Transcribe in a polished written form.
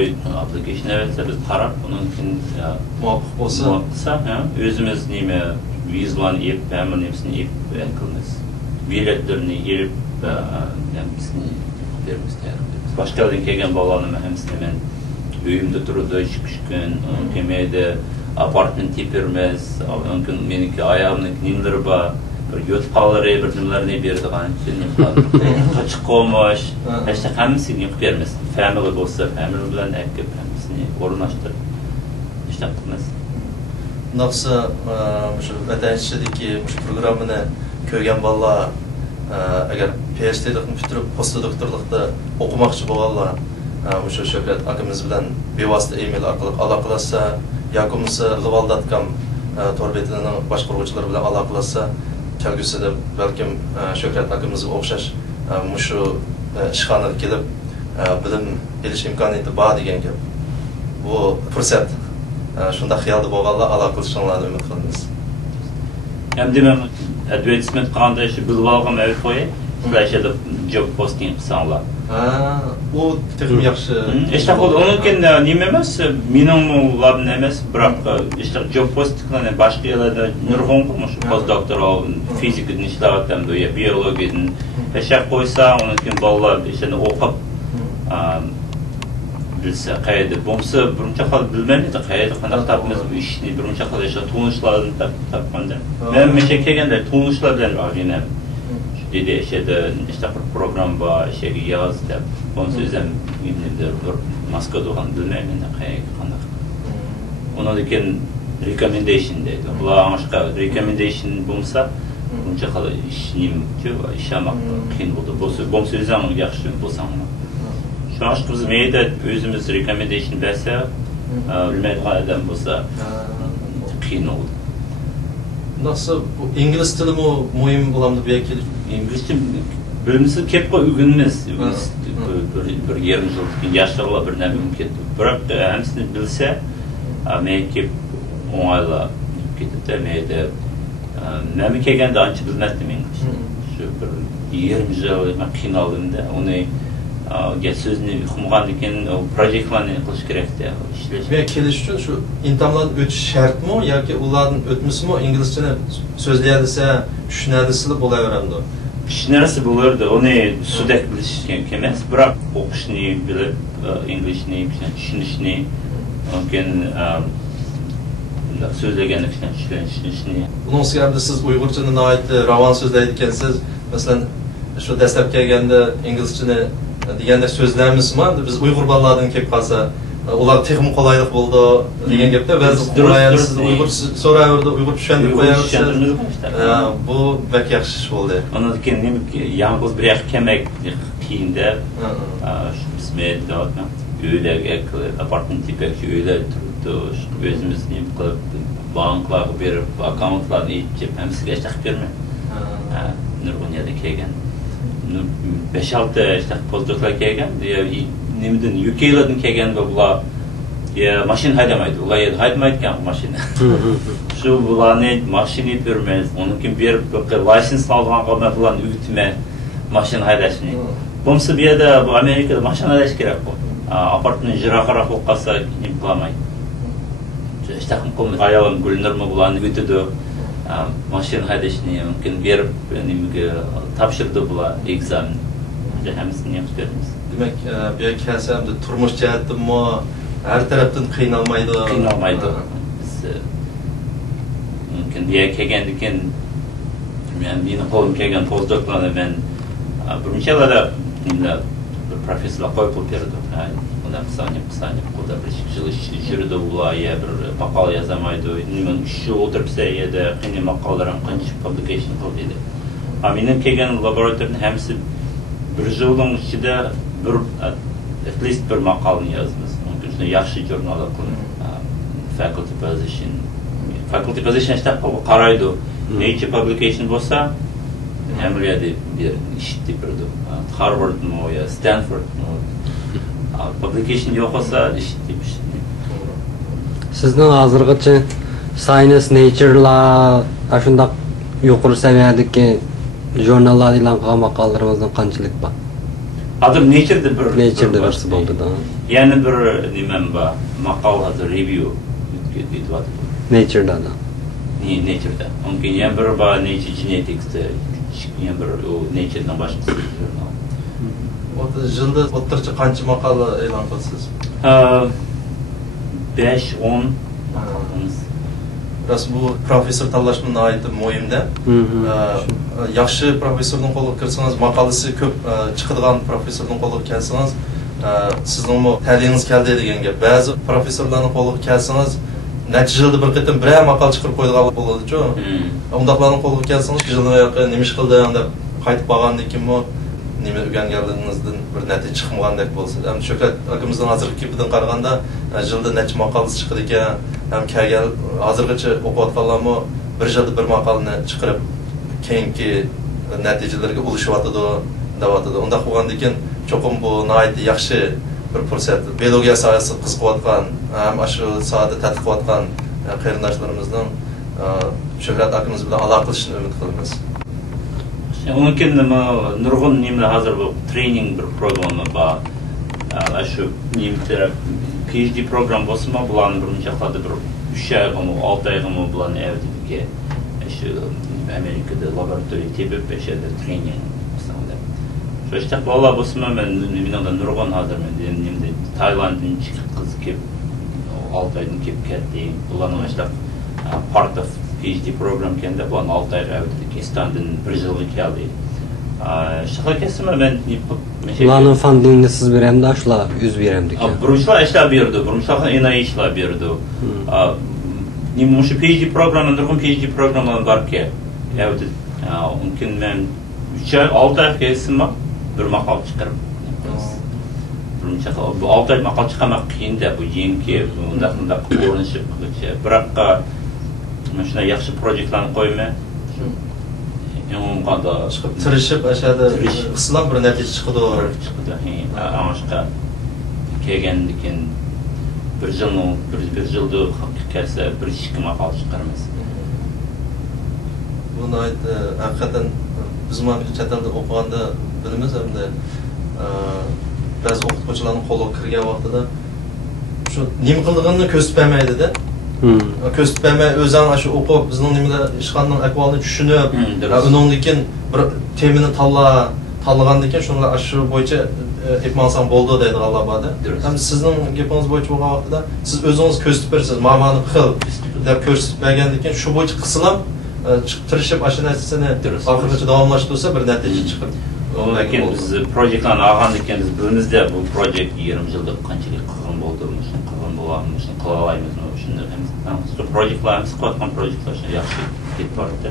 Android application evetse biz taraf bunun için muvaffak özümüz nime visual ip hemen hepsini ip kılmız. Biletlerini irip hepsini verimiz tayarlıyoruz. Başkalardan kelgen bağlanma hepsini men uyumda turda çıkışkın, kemede apartment tipirmez, mümkün meniki ayağımlık nimleri var. Bir yot qalları bir nimlerini berdi qancha qachiq qo'ymish hech hammasini yig'ib bermas family bo'lsa family bilan akib hammasini o'rnashtirib ishlab qilmas naqsa shu madaniyatdagi shu programmani ko'rgan bolalar agar PhD'likni bitirib postdoktorlikda o'qimoqchi bo'lganlar shu Shavkat akamiz bilan bevosita email orqali aloqalashsa yoki bo'lmasa g'ival.com tor betining boshqaruvchilari bilan aloqalashsa kelgusida balkim Shavkat akamizga o'xshash shu ishxonaga kelib bilim olish imkoniyati bor degan gap. Bu fursat. Shunda xiyolda bo'lganlar aloqalashishinglarni umid qilamiz. Endi men advertisement qanday shu bilib olgan mavzu qo'yay. Flashda job posting qilsanglar. Bu texnik yaxshi. İşte onunkin nima emas, mening labim emas, biroq işte job postinglarni boshqa yerlarda nurg'un qilmoq, postdoktoral fizikadan ishlayotganda yo biologiyadan yashab qo'ysa, onunkin bolalar ishini o'qib bilsa, qayerda bo'lsa, birinchi xil bilmaydi, qayerda qanday topamiz bu ishni, birinchi xil ishni tunishlardan topganda. Men mesha kelganda tunishlar bilan o'rganam. Dedi işte program var, yaz da. Onun sözüm İbn'de Moskva'da olan bilmem ne kanak. Onun için recommendation dedi. Bula başka recommendation bulsa, bunca kadar işim diyor, işamak kin oldu. Bu sözüm yaxşı bulsam mı? Şu an biz meyde özümüz recommendation verse, bilmem adam bulsa kin oldu. Nasıl bu İngiliz dili mühim bulamdı belki İngilizce bölümümüzü kep uygunmaz. Bir yarım yıl yaşlarla bir ne mümkün. Bırak hepsini bilse, belki onayla gidip de meyde ne kelgen de anca bilmezdim İngilizce. Şu bir 20 yıl kinalında onu geç sözünü okumağan diken projektlarını kılış gerekti. Ve keliş için şu imtihanlardan ötüş şart mı ya ki onların ötmesi mi İngilizce'ni sözleyerdiyse düşünerdisi bulaveremdi. Düşünerisi bulurdu. Onu sürekli biliş kemez. Bırak okuşunu bilip İngilizce'ni, düşünüşünü, mümkün sözlegenlik düşünüşünü. Bunun sebebi siz Uygurca'nın ait roman sözleydikken siz mesela şu destek gelgende İngilizce'ni degende sözlerimiz mi? Biz Uygur balalardan kelip kalsa, ular texnik kolaylık buldu degen gapda biz siz Uygur so'rayverdi, Uygur tushunib qo'yamiz. Bu bek yaxshi ish bo'ldi. Ondan keyin yalnız bir kemek kiyinde bismillah öyle apartman tipi öyle turdu. Özümüz neyim qilib banklarga berib, akkauntlarni yechib, hamsiga ishlab bermay. Nurg'uniyada kelgan. 5-6 işte postdoklar kelgan, nimeden UK'lardan kelgan ve bular maşin haydamaydı. Ular haydamaydigan maşina. Şu bularni maşini bermez. Onunkin berib lisans olgan qolma bularni uyutma maşin haydashni. Bo'lmasa bu yerda bu Amerikada maşin haydash kerak bu. Apartman jiroqroq bo'lib qolsa nim qilmaydi. İşte qilmaydi. Ayolim Gulnurmi bularni uyutdi. Maşin haydashni mumkin berib nimga topshirdi bular ekzamen. Hammasini yaxshi beramiz. Demek bir kelsem de turmuş jihatdanmi her taraftan qiynalmaydi. Qiynalmaydi. Biz mumkin bu yerga kelgandan meni qo'lim kelgan postdoklarni men birinchi yillarda professorlar qo'yib berdi. Ular qisani qo'lda bir yil yurdi ular ya bir maqola yozamaydi. Nima shu o'tiribsa yerda qiyin maqolalar qancha publication qildi. Mening kelgan laboratoriyaning hammasi bir yılın içinde at least bir makalını yazmış. Mümkün yaxshi jurnalda qilib faculty position işte qaraydi. Nature publication bo'lsa, hammayada bir ishni berdi. Harvardmi yo Stanfordmi. Publication yo'q bo'lsa ishni Sizning hozirgacha Science Nature'lar shunday yuqori saviyadagi jurnallar e'lon qilgan maqolalarimizdan qanchalik bor? Hazır Nature'da bir birisi bo'ldi da. Yani bir nimem var. Makal hazır review etiyatdı. Nature'da da. Nature'da. Onun yani bir var Nature Genetics'te yani bir o Nature'dan başkası. O yılda o'rtacha qancha maqola e'lon qilasiz? 5-10 Ras bu professor tanlashmına ait moyimda. Yaxshi professorning qo'liga kirsangiz, maqolasi ko'p chiqadigan professorning qo'liga kelsangiz, sizning ta'limingiz keldi degan gap. Ba'zi professorlarning qo'liga kelsangiz, necha yilda bir qatim biror maqol chiqarib qo'yadigan bo'ladi-ku. Undaqlarning qo'liga kelsangiz, yilning oyoqqa nima ish qilding deb qaytib borgandan keyin nima o'rganganligingizdan bir natija chiqmagandek bo'lsa, ham Shokat akamizning hozirgi kepidan qaraganda yilda necha maqolasi chiqadi ekan, ham kelgan hozirgacha o'qiyotganlarmi bir yilda bir maqolani chiqarib keyingi natijalarga ulashyotdi deyotdi. Unda qilgandan keyin cho'qim bu nihoyat yaxshi bir fursat. Biologiya sohasida qiziqayotgan, ham shu sohada tadqiq qilayotgan qarindoshlarimizning Shokat akamiz bilan aloqa qilishini umid qilamiz. Mümkün nurgun nimle hazır bu training bir programı var. Şu nimler PhD program basma bulan bir mücadele bir 3 ay mı 6 ay mı bulan evde ki şu Amerika'da laboratuvar tipi 5 ayda training aslında. Şu işte valla basma ben nimden nurgun hazır ben nimde Tayland'ın çıkıp kız ki 6 aydan ki geldi bulan işte part of PhD program kendi bu 6 ay evde İstanbul'un bir yıllık geldi. Şaka kesime ben Ulanın fundingini siz berem de şula yüz beremdik. Buruşlar işler berdi. Buruşlar enayi işler berdi. Nim şu PhD programın durgun PhD programı var ki evde mümkün ben 3 ay 6 ay kesime bir makal çıkarım. Bu 6 ay makal çıkarmak qiyin da bu yengki bunda ko'rinishib biroq shunday yaxshi proyektlarni qo'yma. Qanda tirishib ashada qislan bir natija chiqdi. Anashqa kelgandikin bir yilda kelsa bir ikki maqol chiqaramiz. Buni haqiqatan biz mana chet elda o'qiganda bilamiz hamda ba'zi o'qituvchilarning qo'liga kirgan vaqtida shu nima qilganini ko'rsatmaydi-da. Ko'rsatmay o'zing shu o'qib bizning nimalar ishxonaning ahvolini tushunib, undan keyin bir temani tanlagandan keyin shunlar shu bo'yicha aytmasam bo'ldi deydiganlar bor-da. Ham sizning gapingiz bo'yicha bo'lgan vaqtida siz o'zingiz ko'rsatib berasiz, ma'moni qil deb ko'rsatmagandan keyin shu bo'yicha qilsam tirishib shu narsani oxirigacha davomlashtirsa bir natija chiqadi. Lekin biz proyektlarni olgandan keyin biz bilimizda bu proyekt 20 yilda qanchalik qilgan bo'ldi, qilgan bo'lamiz, qila olamiz. Shunda proyektlarimiz qo'ygan proyektlar yaxshi ketib boradi.